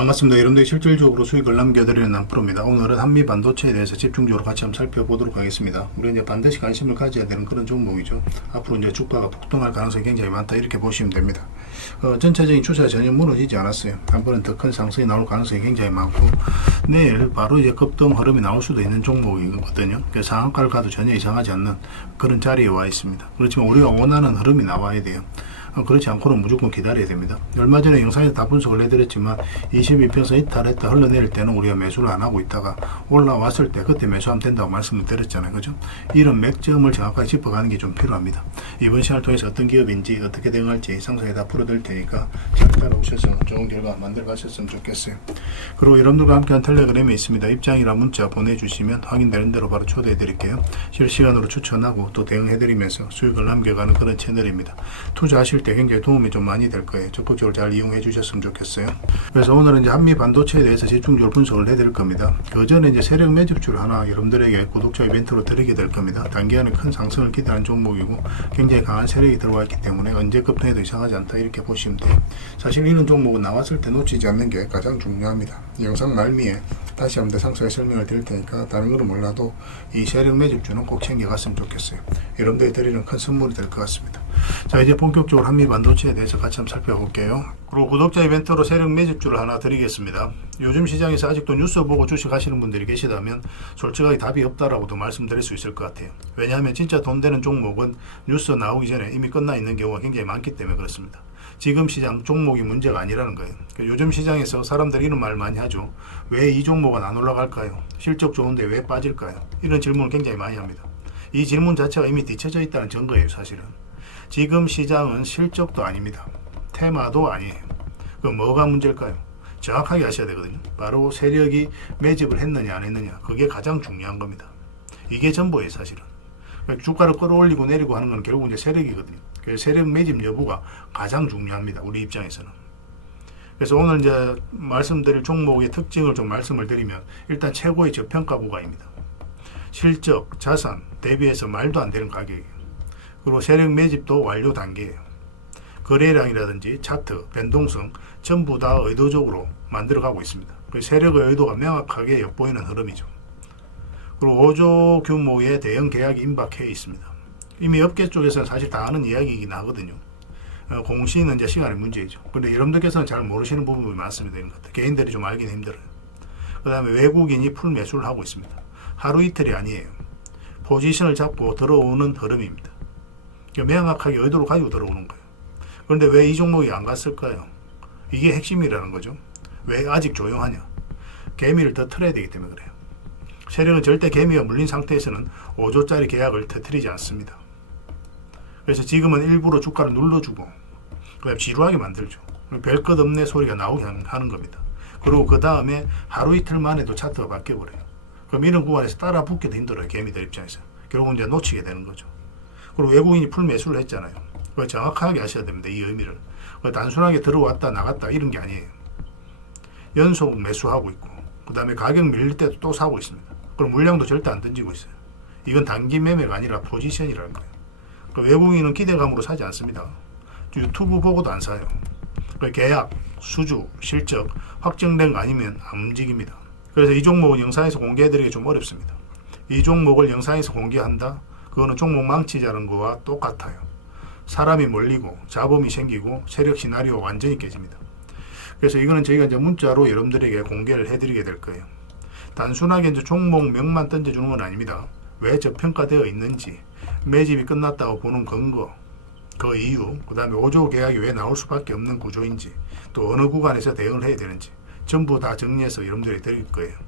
반갑습니다. 여러분들이 실질적으로 수익을 남겨드리는 남프로입니다. 오늘은 한미 반도체에 대해서 집중적으로 같이 한번 살펴보도록 하겠습니다. 우리 이제 반드시 관심을 가져야 되는 그런 종목이죠. 앞으로 이제 주가가 폭등할 가능성이 굉장히 많다 이렇게 보시면 됩니다. 전체적인 추세가 전혀 무너지지 않았어요. 한번은 더 큰 상승이 나올 가능성이 굉장히 많고 내일 바로 이제 급등 흐름이 나올 수도 있는 종목이거든요. 상한가를 가도 전혀 이상하지 않는 그런 자리에 와 있습니다. 그렇지만 우리가 원하는 흐름이 나와야 돼요. 그렇지 않고는 무조건 기다려야 됩니다. 얼마 전에 영상에서 다 분석을 해드렸지만 22편선 이탈했다 흘러내릴 때는 우리가 매수를 안 하고 있다가 올라왔을 때 그때 매수하면 된다고 말씀을 드렸잖아요. 그죠? 이런 맥점을 정확하게 짚어가는 게 좀 필요합니다. 이번 시간을 통해서 어떤 기업인지 어떻게 대응할지 상세히 다 풀어드릴 테니까 잘 따라오셔서 좋은 결과 만들어 가셨으면 좋겠어요. 그리고 여러분들과 함께한 텔레그램에 있습니다. 입장이라 문자 보내주시면 확인되는 대로 바로 초대해 드릴게요. 실시간으로 추천하고 또 대응해 드리면서 수익을 남겨가는 그런 채널입니다. 투자하실 때 굉장히 도움이 좀 많이 될 거예요. 적극적으로 잘 이용해 주셨으면 좋겠어요. 그래서 오늘은 이제 한미 반도체에 대해서 집중적으로 분석을 해드릴 겁니다. 그 전에 이제 세력 매집주를 하나 여러분들에게 구독자 이벤트로 드리게 될 겁니다. 단기간에 큰 상승을 기대하는 종목이고 굉장히 강한 세력이 들어와 있기 때문에 언제 급등해도 이상하지 않다 이렇게 보시면 돼요. 사실 이런 종목은 나왔을 때 놓치지 않는 게 가장 중요합니다. 영상 말미에 다시 한번 더 상세하게 설명을 드릴 테니까 다른 거는 몰라도 이 세력 매집주는 꼭 챙겨갔으면 좋겠어요. 여러분들이 드리는 큰 선물이 될 것 같습니다. 자, 이제 본격적으로 한미 반도체에 대해서 같이 한번 살펴볼게요. 그리고 구독자 이벤트로 세력 매집주를 하나 드리겠습니다. 요즘 시장에서 아직도 뉴스 보고 주식하시는 분들이 계시다면 솔직하게 답이 없다라고도 말씀드릴 수 있을 것 같아요. 왜냐하면 진짜 돈 되는 종목은 뉴스 나오기 전에 이미 끝나 있는 경우가 굉장히 많기 때문에 그렇습니다. 지금 시장 종목이 문제가 아니라는 거예요. 요즘 시장에서 사람들이 이런 말 많이 하죠. 왜 이 종목은 안 올라갈까요? 실적 좋은데 왜 빠질까요? 이런 질문을 굉장히 많이 합니다. 이 질문 자체가 이미 뒤쳐져 있다는 증거예요. 사실은 지금 시장은 실적도 아닙니다. 테마도 아니에요. 그럼 뭐가 문제일까요? 정확하게 아셔야 되거든요. 바로 세력이 매집을 했느냐 안 했느냐, 그게 가장 중요한 겁니다. 이게 전부예요. 사실은 주가를 끌어올리고 내리고 하는 건 결국 이제 세력이거든요. 그래서 세력 매집 여부가 가장 중요합니다. 우리 입장에서는. 그래서 오늘 이제 말씀드릴 종목의 특징을 좀 말씀을 드리면, 일단 최고의 저평가 구간입니다. 실적, 자산 대비해서 말도 안 되는 가격이에요. 그리고 세력 매집도 완료 단계예요. 거래량이라든지 차트, 변동성 전부 다 의도적으로 만들어가고 있습니다. 세력의 의도가 명확하게 엿보이는 흐름이죠. 그리고 5조 규모의 대형 계약이 임박해 있습니다. 이미 업계 쪽에서는 사실 다 아는 이야기이긴 하거든요. 공시는 이제 시간의 문제이죠. 그런데 여러분들께서는 잘 모르시는 부분이 많습니다. 이런 것들. 개인들이 좀 알기는 힘들어요. 그 다음에 외국인이 풀 매수를 하고 있습니다. 하루 이틀이 아니에요. 포지션을 잡고 들어오는 흐름입니다. 명확하게 의도를 가지고 들어오는 거예요. 그런데 왜 이 종목이 안 갔을까요? 이게 핵심이라는 거죠. 왜 아직 조용하냐? 개미를 더 틀어야 되기 때문에 그래요. 세력은 절대 개미가 물린 상태에서는 5조짜리 계약을 터뜨리지 않습니다. 그래서 지금은 일부러 주가를 눌러주고 그다음 지루하게 만들죠. 별 것 없네 소리가 나오게 하는 겁니다. 그리고 그 다음에 하루 이틀 만에도 차트가 바뀌어버려요. 그럼 이런 구간에서 따라 붙기도 힘들어요. 개미들 입장에서. 결국은 이제 놓치게 되는 거죠. 그리고 외국인이 풀 매수를 했잖아요. 그걸 정확하게 아셔야 됩니다. 이 의미를. 단순하게 들어왔다 나갔다 이런 게 아니에요. 연속 매수하고 있고 그 다음에 가격 밀릴 때도 또 사고 있습니다. 그럼 물량도 절대 안 던지고 있어요. 이건 단기 매매가 아니라 포지션이라는 거예요. 외국인은 기대감으로 사지 않습니다. 유튜브 보고도 안 사요. 계약, 수주, 실적 확정된 거 아니면 안 움직입니다. 그래서 이 종목은 영상에서 공개해드리기 좀 어렵습니다. 이 종목을 영상에서 공개한다? 그거는 종목 망치자는 거와 똑같아요. 사람이 몰리고 잡음이 생기고 세력 시나리오가 완전히 깨집니다. 그래서 이거는 저희가 이제 문자로 여러분들에게 공개를 해드리게 될 거예요. 단순하게 이제 종목명만 던져주는 건 아닙니다. 왜 저평가되어 있는지, 매집이 끝났다고 보는 근거, 그 이유, 그 다음에 5조 계약이 왜 나올 수밖에 없는 구조인지, 또 어느 구간에서 대응을 해야 되는지 전부 다 정리해서 여러분들이 드릴 거예요.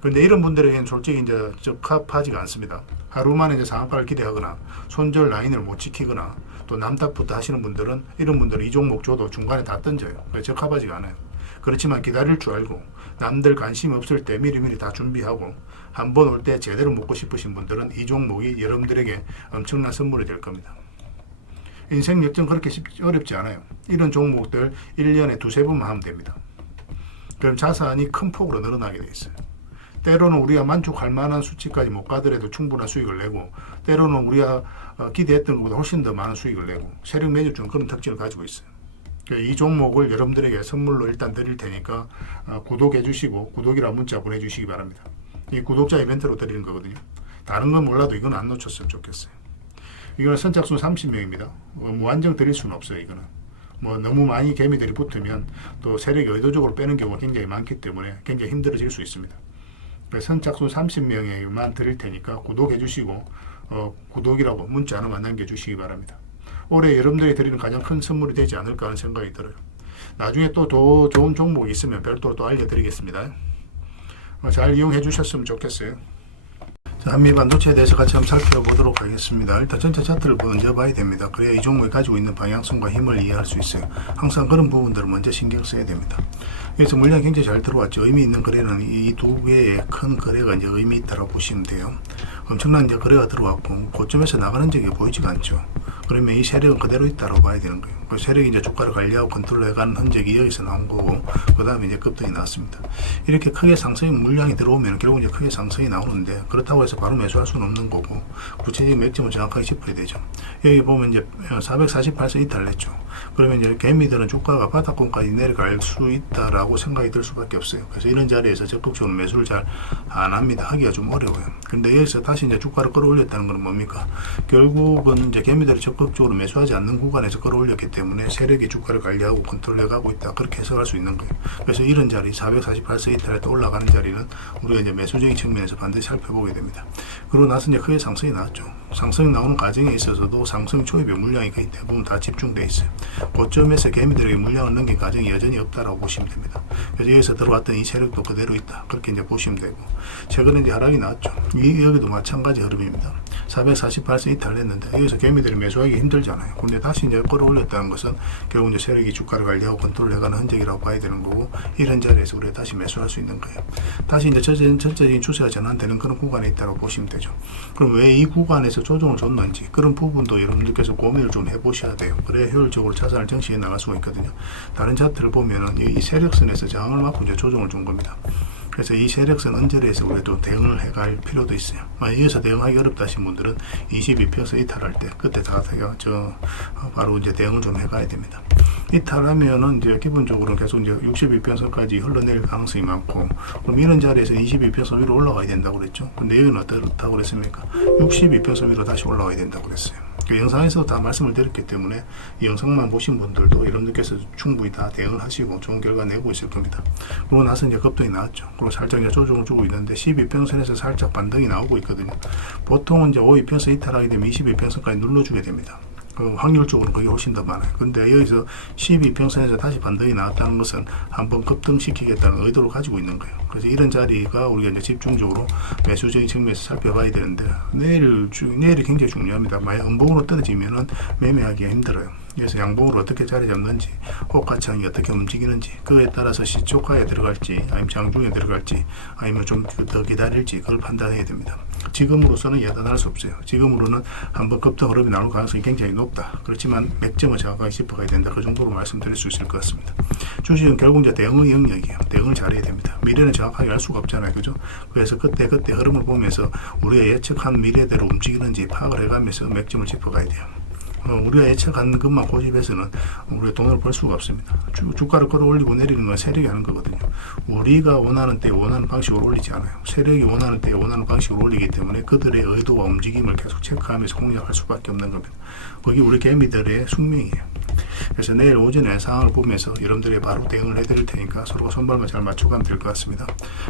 그런데 이런 분들에게는 솔직히 이제 적합하지가 않습니다. 하루 만에 이제 상한가를 기대하거나 손절 라인을 못 지키거나 또 남탓부터 하시는 분들은, 이런 분들은 이 종목 줘도 중간에 다 던져요. 적합하지가 않아요. 그렇지만 기다릴 줄 알고 남들 관심 없을 때 미리미리 다 준비하고 한번 올 때 제대로 먹고 싶으신 분들은 이 종목이 여러분들에게 엄청난 선물이 될 겁니다. 인생 역전 그렇게 어렵지 않아요. 이런 종목들 1년에 두세 번만 하면 됩니다. 그럼 자산이 큰 폭으로 늘어나게 돼 있어요. 때로는 우리가 만족할 만한 수치까지 못 가더라도 충분한 수익을 내고, 때로는 우리가 기대했던 것보다 훨씬 더 많은 수익을 내고, 세력 매집주는 그런 특징을 가지고 있어요. 이 종목을 여러분들에게 선물로 일단 드릴 테니까 구독해 주시고 구독이라 문자 보내주시기 바랍니다. 이 구독자 이벤트로 드리는 거거든요. 다른 건 몰라도 이건 안 놓쳤으면 좋겠어요. 이거는 선착순 30명입니다. 무한정 드릴 수는 없어요. 이거는 너무 많이 개미들이 붙으면 또 세력이 의도적으로 빼는 경우가 굉장히 많기 때문에 굉장히 힘들어질 수 있습니다. 선착순 30명에만 드릴 테니까 구독해 주시고 구독이라고 문자 하나만 남겨주시기 바랍니다. 올해 여러분들이 드리는 가장 큰 선물이 되지 않을까 하는 생각이 들어요. 나중에 또 더 좋은 종목이 있으면 별도로 또 알려드리겠습니다. 잘 이용해 주셨으면 좋겠어요. 자, 한미반도체에 대해서 같이 한번 살펴보도록 하겠습니다. 일단 전체 차트를 먼저 봐야 됩니다. 그래야 이 종목이 가지고 있는 방향성과 힘을 이해할 수 있어요. 항상 그런 부분들을 먼저 신경 써야 됩니다. 그래서 물량이 굉장히 잘 들어왔죠. 의미 있는 거래는 이 두 개의 큰 거래가 이제 의미 있다고 보시면 돼요. 엄청난 이제 거래가 들어왔고 고점에서 나가는 적이 보이지가 않죠. 그러면 이 세력은 그대로 있다고 봐야 되는 거예요. 그 세력이 이제 주가를 관리하고 컨트롤해가는 흔적이 여기서 나온 거고, 그 다음에 이제 급등이 나왔습니다. 이렇게 크게 상승 물량이 들어오면 결국 이제 크게 상승이 나오는데, 그렇다고 해서 바로 매수할 수는 없는 거고, 구체적인 맥점을 정확하게 짚어야 되죠. 여기 보면 이제 448선 이탈했죠. 그러면 이제 개미들은 주가가 바닥권까지 내려갈 수 있다라고 생각이 들 수밖에 없어요. 그래서 이런 자리에서 적극적으로 매수를 잘 안 합니다. 하기가 좀 어려워요. 근데 여기서 다시 이제 주가를 끌어올렸다는 건 뭡니까? 결국은 이제 개미들이 적극적으로 매수하지 않는 구간에서 끌어올렸기 때문에 세력이 주가를 관리하고 컨트롤해가고 있다. 그렇게 해석할 수 있는 거예요. 그래서 이런 자리 448선 이탈에 또 올라가는 자리는 우리가 이제 매수적인 측면에서 반드시 살펴보게 됩니다. 그러고 나서 이제 크게 상승이 나왔죠. 상승이 나오는 과정에 있어서도 상승 초입에 물량이 거의 대부분 다 집중돼 있어요. 고점에서 개미들에게 물량을 넘긴 과정이 여전히 없다라고 보시면 됩니다. 그래서 여기서 들어왔던 이 세력도 그대로 있다. 그렇게 이제 보시면 되고, 최근에 이제 하락이 나왔죠. 여기도 마찬가지 흐름입니다. 448선 이탈했는데 여기서 개미들이 매수하기 힘들잖아요. 근데 다시 이제 끌어올렸다는 것은 결국 이제 세력이 주가를 관리하고 컨트롤해가는 흔적이라고 봐야 되는 거고, 이런 자리에서 우리가 다시 매수할 수 있는 거예요. 다시 이제 전체적인 추세가 전환되는 그런 구간에 있다고 보시면 되죠. 그럼 왜 이 구간에서 조정을 줬는지 그런 부분도 여러분들께서 고민을 좀 해보셔야 돼요. 그래야 효율적으로 자산을 정시해 나갈 수가 있거든요. 다른 차트를 보면은 이 세력선에서 저항을 맞고 이제 조정을 준 겁니다. 그래서 이 세력선 언저리에서 우리가 또 대응을 해갈 필요도 있어요. 이어서 대응하기 어렵다 하신 분들은 22평선 이탈할 때 그때 다 바로 이제 대응을 좀 해가야 됩니다. 이탈하면은 이제 기본적으로 계속 이제 62평선까지 흘러내릴 가능성이 많고, 그럼 이런 자리에서 22평선 위로 올라가야 된다고 그랬죠. 근데 여기는 어떻다고 그랬습니까? 62평선 위로 다시 올라가야 된다고 그랬어요. 그 영상에서 다 말씀을 드렸기 때문에 이 영상만 보신 분들도 여러분들께서 충분히 다 대응을 하시고 좋은 결과 내고 있을 겁니다. 그러고 나서 이제 급등이 나왔죠. 그리고 살짝 이제 조정을 주고 있는데 12평선에서 살짝 반등이 나오고 있거든요. 보통은 이제 52평선 이탈하게 되면 22평선까지 눌러주게 됩니다. 확률적으로 그게 훨씬 더 많아요. 근데 여기서 12평선에서 다시 반등이 나왔다는 것은 한번 급등시키겠다는 의도를 가지고 있는 거예요. 그래서 이런 자리가 우리가 이제 집중적으로 매수적인 측면에서 살펴봐야 되는데, 내일이 굉장히 중요합니다. 만약 음봉으로 떨어지면은 매매하기가 힘들어요. 그래서 양봉으로 어떻게 자리 잡는지, 호가창이 어떻게 움직이는지, 그에 따라서 시초가에 들어갈지, 아니면 장중에 들어갈지, 아니면 좀 더 기다릴지, 그걸 판단해야 됩니다. 지금으로서는 예단할 수 없어요. 지금으로는 한번 급등 흐름이 나올 가능성이 굉장히 높다. 그렇지만 맥점을 정확하게 짚어가야 된다. 그 정도로 말씀드릴 수 있을 것 같습니다. 주식은 결국 이제 대응의 영역이에요. 대응을 잘해야 됩니다. 미래는 정확하게 알 수가 없잖아요. 그죠? 그래서 그때 흐름을 보면서 우리가 예측한 미래대로 움직이는지 파악을 해가면서 맥점을 짚어가야 돼요. 우리가 예측한 것만 고집해서는 우리가 돈을 벌 수가 없습니다. 주가를 끌어올리고 내리는 건 세력이 하는 거거든요. 우리가 원하는 때에 원하는 방식으로 올리지 않아요. 세력이 원하는 때에 원하는 방식으로 올리기 때문에 그들의 의도와 움직임을 계속 체크하면서 공략할 수밖에 없는 겁니다. 거기 우리 개미들의 숙명이에요. 그래서 내일 오전에 상황을 보면서 여러분들이 바로 대응을 해드릴 테니까 서로가 손발만 잘 맞춰가면 될 것 같습니다.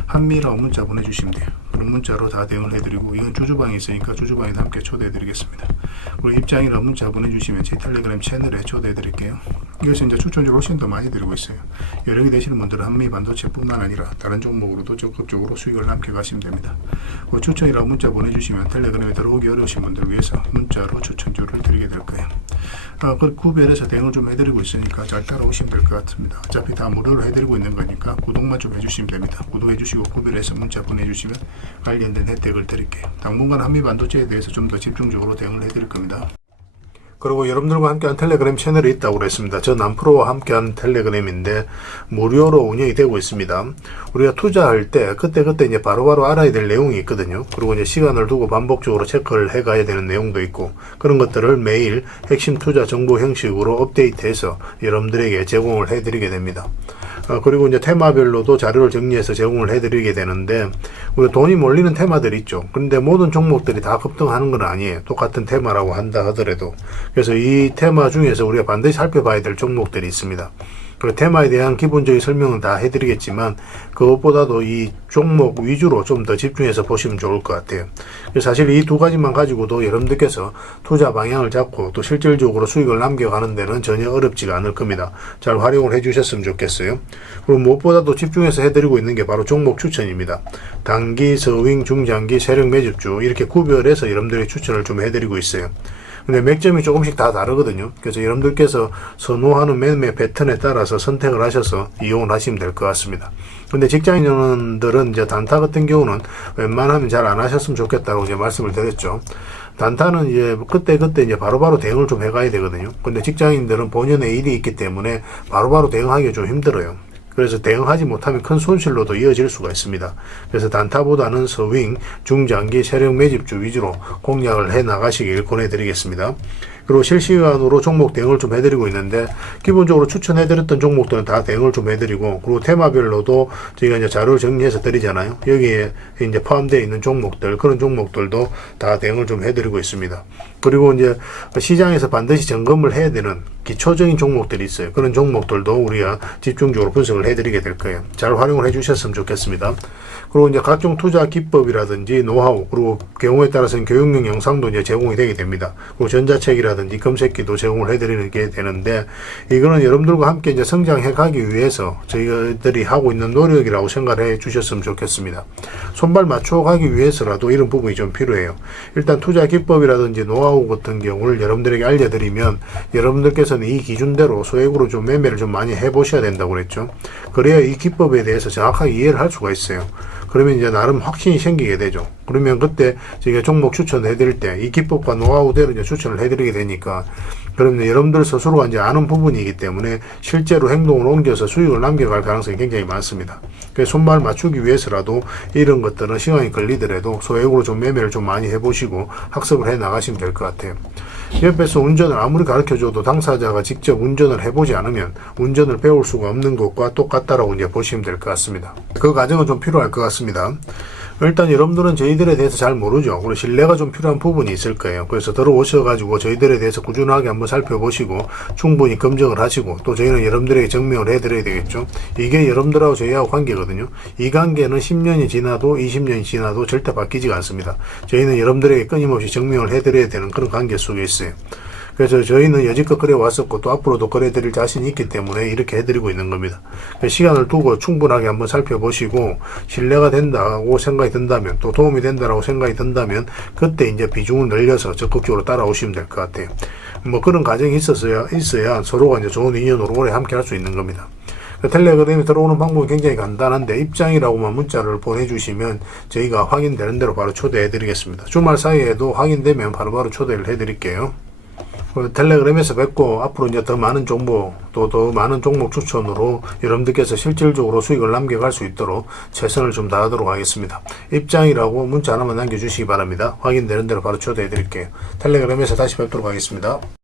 한미라고 문자 보내주시면 돼요. 그런 문자로 다 대응을 해드리고, 이건 주주방이 있으니까 주주방에도 함께 초대해드리겠습니다. 그리고 입장이라고 문자 보내주시면 제 텔레그램 채널에 초대해드릴게요. 이것은 이제 추천주를 훨씬 더 많이 드리고 있어요. 여력이 되시는 분들은 한미반도체뿐만 아니라 다른 종목으로도 적극적으로 수익을 남겨가시면 됩니다. 추천이라고 문자 보내주시면 텔레그램에 들어오기 어려우신 분들을 위해서 문자로 추천주를 드리게 될 거예요. 그 구별해서 대응을 좀 해드리고 있으니까 잘 따라오시면 될 것 같습니다. 어차피 다 무료로 해드리고 있는 거니까 구독만 좀 해주시면 됩니다. 구독해주시고 구별해서 문자 보내주시면 관련된 혜택을 드릴게요. 당분간 한미반도체에 대해서 좀 더 집중적으로 대응을 해드릴 겁니다. 그리고 여러분들과 함께한 텔레그램 채널이 있다고 그랬습니다. 저 남프로와 함께한 텔레그램인데 무료로 운영이 되고 있습니다. 우리가 투자할 때 그때 이제 바로바로 알아야 될 내용이 있거든요. 그리고 이제 시간을 두고 반복적으로 체크를 해 가야 되는 내용도 있고 그런 것들을 매일 핵심 투자 정보 형식으로 업데이트해서 여러분들에게 제공을 해 드리게 됩니다. 그리고 이제 테마별로도 자료를 정리해서 제공을 해드리게 되는데 우리 돈이 몰리는 테마들이 있죠. 그런데 모든 종목들이 다 급등하는 건 아니에요. 똑같은 테마라고 한다 하더라도. 그래서 이 테마 중에서 우리가 반드시 살펴봐야 될 종목들이 있습니다. 그 테마에 대한 기본적인 설명은 다 해드리겠지만 그것보다도 이 종목 위주로 좀 더 집중해서 보시면 좋을 것 같아요. 사실 이 두 가지만 가지고도 여러분들께서 투자 방향을 잡고 또 실질적으로 수익을 남겨가는 데는 전혀 어렵지가 않을 겁니다. 잘 활용을 해주셨으면 좋겠어요. 그리고 무엇보다도 집중해서 해드리고 있는 게 바로 종목 추천입니다. 단기, 서윙, 중장기, 세력 매집주 이렇게 구별해서 여러분들이 추천을 좀 해드리고 있어요. 근데 맥점이 조금씩 다 다르거든요. 그래서 여러분들께서 선호하는 매매 패턴에 따라서 선택을 하셔서 이용을 하시면 될 것 같습니다. 근데 직장인들은 이제 단타 같은 경우는 웬만하면 잘 안 하셨으면 좋겠다고 이제 말씀을 드렸죠. 단타는 이제 그때 이제 바로바로 대응을 좀 해가야 되거든요. 근데 직장인들은 본연의 일이 있기 때문에 바로바로 대응하기가 좀 힘들어요. 그래서 대응하지 못하면 큰 손실로도 이어질 수가 있습니다. 그래서 단타보다는 서윙, 중장기, 세력 매집주 위주로 공략을 해 나가시길 권해드리겠습니다. 그리고 실시간으로 종목 대응을 좀 해드리고 있는데 기본적으로 추천해드렸던 종목들은 다 대응을 좀 해드리고 그리고 테마별로도 저희가 이제 자료를 정리해서 드리잖아요. 여기에 이제 포함되어 있는 종목들 그런 종목들도 다 대응을 좀 해드리고 있습니다. 그리고 이제 시장에서 반드시 점검을 해야 되는 기초적인 종목들이 있어요. 그런 종목들도 우리가 집중적으로 분석을 해드리게 될 거예요. 잘 활용을 해주셨으면 좋겠습니다. 그리고 이제 각종 투자 기법이라든지 노하우 그리고 경우에 따라서는 교육용 영상도 이제 제공이 되게 됩니다. 그리고 전자책이라든지 검색기도 제공을 해드리는 게 되는데 이거는 여러분들과 함께 이제 성장해 가기 위해서 저희들이 하고 있는 노력이라고 생각해 주셨으면 좋겠습니다. 손발 맞춰 가기 위해서라도 이런 부분이 좀 필요해요. 일단 투자 기법이라든지 노하우 같은 경우를 여러분들에게 알려드리면 여러분들께서는 이 기준대로 소액으로 좀 매매를 좀 많이 해보셔야 된다고 그랬죠. 그래야 이 기법에 대해서 정확하게 이해를 할 수가 있어요. 그러면 이제 나름 확신이 생기게 되죠. 그러면 그때 저희가 종목 추천해 드릴 때 이 기법과 노하우대로 이제 추천을 해 드리게 되니까 그러면 여러분들 스스로가 이제 아는 부분이기 때문에 실제로 행동을 옮겨서 수익을 남겨갈 가능성이 굉장히 많습니다. 그래서 손발 맞추기 위해서라도 이런 것들은 시간이 걸리더라도 소액으로 좀 매매를 좀 많이 해보시고 학습을 해 나가시면 될 것 같아요. 옆에서 운전을 아무리 가르쳐줘도 당사자가 직접 운전을 해보지 않으면 운전을 배울 수가 없는 것과 똑같다라고 이제 보시면 될 것 같습니다. 그 과정은 좀 필요할 것 같습니다. 일단 여러분들은 저희들에 대해서 잘 모르죠. 그리고 신뢰가 좀 필요한 부분이 있을 거예요. 그래서 들어오셔가지고 저희들에 대해서 꾸준하게 한번 살펴보시고 충분히 검증을 하시고 또 저희는 여러분들에게 증명을 해드려야 되겠죠. 이게 여러분들하고 저희하고 관계거든요. 이 관계는 10년이 지나도 20년이 지나도 절대 바뀌지가 않습니다. 저희는 여러분들에게 끊임없이 증명을 해드려야 되는 그런 관계 속에 있어요. 그래서 저희는 여지껏 그래 왔었고 또 앞으로도 그래 드릴 자신이 있기 때문에 이렇게 해드리고 있는 겁니다. 시간을 두고 충분하게 한번 살펴보시고 신뢰가 된다고 생각이 든다면 또 도움이 된다고 생각이 든다면 그때 이제 비중을 늘려서 적극적으로 따라오시면 될 것 같아요. 뭐 그런 과정이 있어야 서로가 이제 좋은 인연으로 오래 함께 할 수 있는 겁니다. 텔레그램에 들어오는 방법이 굉장히 간단한데 입장이라고만 문자를 보내주시면 저희가 확인되는 대로 바로 초대해 드리겠습니다. 주말 사이에도 확인되면 바로바로 초대를 해 드릴게요. 텔레그램에서 뵙고 앞으로 이제 더 많은 정보 또 더 많은 종목 추천으로 여러분들께서 실질적으로 수익을 남겨갈 수 있도록 최선을 좀 다하도록 하겠습니다. 입장이라고 문자 하나만 남겨주시기 바랍니다. 확인되는 대로 바로 초대해 드릴게요. 텔레그램에서 다시 뵙도록 하겠습니다.